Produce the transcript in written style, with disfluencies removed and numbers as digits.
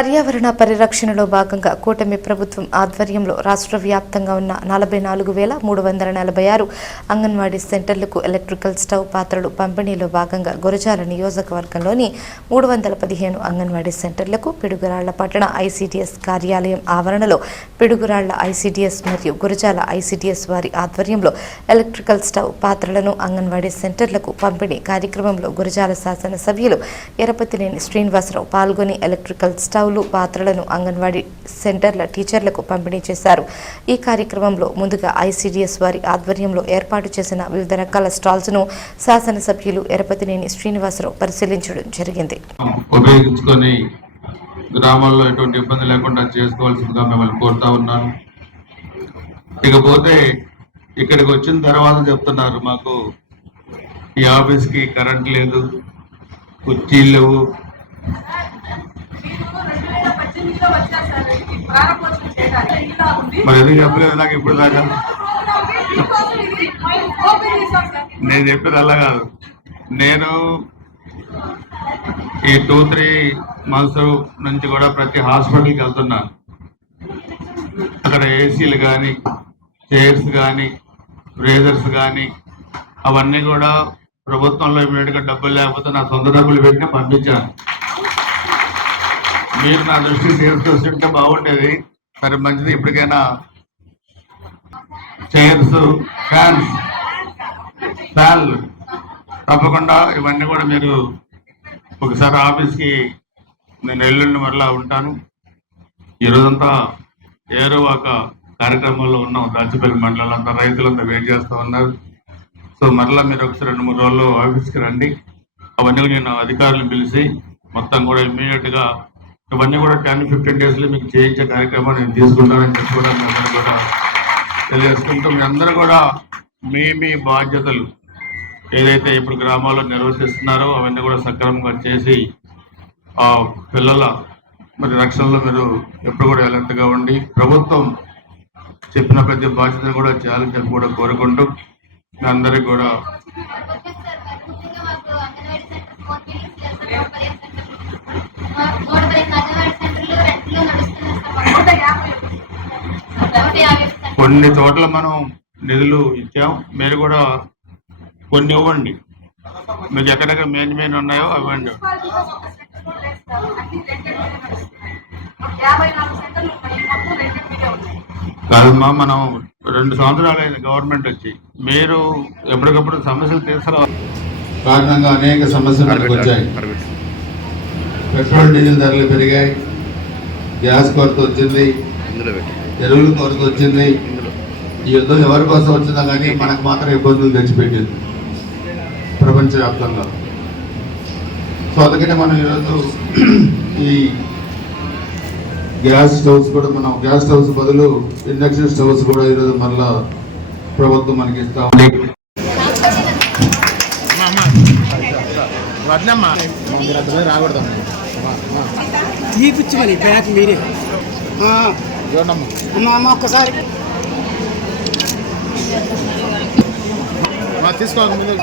పర్యావరణ పరిరక్షణలో భాగంగా కూటమి ప్రభుత్వం ఆధ్వర్యంలో రాష్ట్ర వ్యాప్తంగా ఉన్న 44,346 అంగన్వాడీ సెంటర్లకు ఎలక్ట్రికల్ స్టవ్ పాత్రలు పంపిణీలో భాగంగా గురజాల నియోజకవర్గంలోని 315 అంగన్వాడీ సెంటర్లకు పిడుగురాళ్ల పట్టణ ఐసీడీఎస్ కార్యాలయం ఆవరణలో పిడుగురాళ్ల ఐసీడీఎస్ మరియు గురజాల ఐసీడీఎస్ వారి ఆధ్వర్యంలో ఎలక్ట్రికల్ స్టవ్ పాత్రలను అంగన్వాడీ సెంటర్లకు పంపిణీ కార్యక్రమంలో గురజాల శాసనసభ్యులు ఎరపతినేని శ్రీనివాసరావు పాల్గొని ఎలక్ట్రికల్ స్టవ్లు పాత్రలను అంగన్వాడీ సెంటర్ల టీచర్లకు పంపిణీ చేశారు. ఈ కార్యక్రమంలో ముందుగా ఐసీడీఎస్ వారి ఆధ్వర్యంలో ఏర్పాటు చేసిన వివిధ రకాల స్టాల్స్ ను శాసనసభ్యులు ఎరపతినేని శ్రీనివాసరావు పరిశీలించడం జరిగింది. ఉపయోగించుకొని గ్రామాల్లో ఎటువంటి ఇబ్బంది లేకుండా చేసుకోవాల్సిందిగా మిమ్మల్ని కోరుతా ఉన్నాను. ఇకపోతే ఇక్కడికి వచ్చిన తర్వాత చెప్తున్నారు మాకు ఈ ఆఫీస్కి కరెంట్ లేదు, కుర్చీలు లేవు. మరి ఎందుకు చెప్పలేదు నాకు ఇప్పుడు దాకా? నేను చెప్పేది అలా కాదు. నేను ఈ 2-3 months నుంచి కూడా ప్రతి హాస్పిటల్కి వెళ్తున్నాను. అక్కడ ఏసీలు కానీ, చైర్స్ కానీ, బ్రేజర్స్ కానీ అవన్నీ కూడా ప్రభుత్వంలో ఇమీడియట్గా డబ్బులు లేకపోతే నా సొంత డబ్బులు పెట్టి పంపించాను. మీరు నా దృష్టికి తీసుకొస్తుంటే బాగుండేది. మరి మంచిది, ఇప్పటికైనా చైర్స్, ఫ్యాన్లు తప్పకుండా ఇవన్నీ కూడా మీరు ఒకసారి ఆఫీస్కి నేను ఎల్లుండి మరలా ఉంటాను. ఈరోజంతా ఏరువాక కార్యక్రమంలో ఉన్నాం. దాచిపల్లి మండలంతా రైతులంతా వెయిట్ చేస్తూ ఉన్నారు. సో మరలా మీరు ఒకసారి 2-3 రోజుల్లో ఆఫీస్కి రండి. అవన్నీ నేను అధికారులను పిలిచి మొత్తం కూడా ఇమ్మీడియట్గా ఇవన్నీ కూడా 10-15 daysలో మీకు చేయించే కార్యక్రమం నేను తీసుకుంటానని చెప్పి కూడా మీ అందరూ కూడా తెలియజేసుకుంటూ, మీ అందరూ కూడా మీ బాధ్యతలు ఏదైతే ఇప్పుడు గ్రామాల్లో నిర్వర్తిస్తున్నారో అవన్నీ కూడా సక్రమంగా చేసి ఆ పిల్లల మరి రక్షణలో మీరు ఎప్పుడు కూడా అలర్ట్గా ఉండి ప్రభుత్వం చెప్పిన ప్రతి బాధ్యతను కూడా చేయాలని చెప్పి కూడా కోరుకుంటూ మీ అందరికీ కూడా కొన్ని చోట్ల మనం నిధులు ఇచ్చాం. మీరు కూడా కొన్ని ఇవ్వండి. మీకు ఎక్కడెక్కడ మెయిన్ ఉన్నాయో ఇవ్వండి. కాదమ్మా, మనం 2 సంవత్సరాలు అయింది గవర్నమెంట్ వచ్చి. మీరు ఎప్పటికప్పుడు సమస్యలు తీసుకురావాలి. కారణంగా అనేక సమస్యలు వచ్చాయి. పెట్రోల్ డీజిల్ ధరలు పెరిగాయి, గ్యాస్ కొరత వచ్చింది, ఎరువుల కొరత వచ్చింది. ఈ యుద్ధం ఎవరి కోసం వచ్చిందా కానీ మనకు మాత్రం ఇబ్బందులు తెచ్చిపెట్టింది ప్రపంచవ్యాప్తంగా. సో అందుకనే మనం ఈరోజు ఈ గ్యాస్ స్టవ్స్ బదులు ఇండక్షన్ స్టవ్స్ కూడా ఈరోజు మళ్ళా ప్రభుత్వం మనకి ఇస్తా ఉంది. తీపిచ్చుకొని బ్యాక్ మీరే ఒక్కసారి తీసుకోవాలి.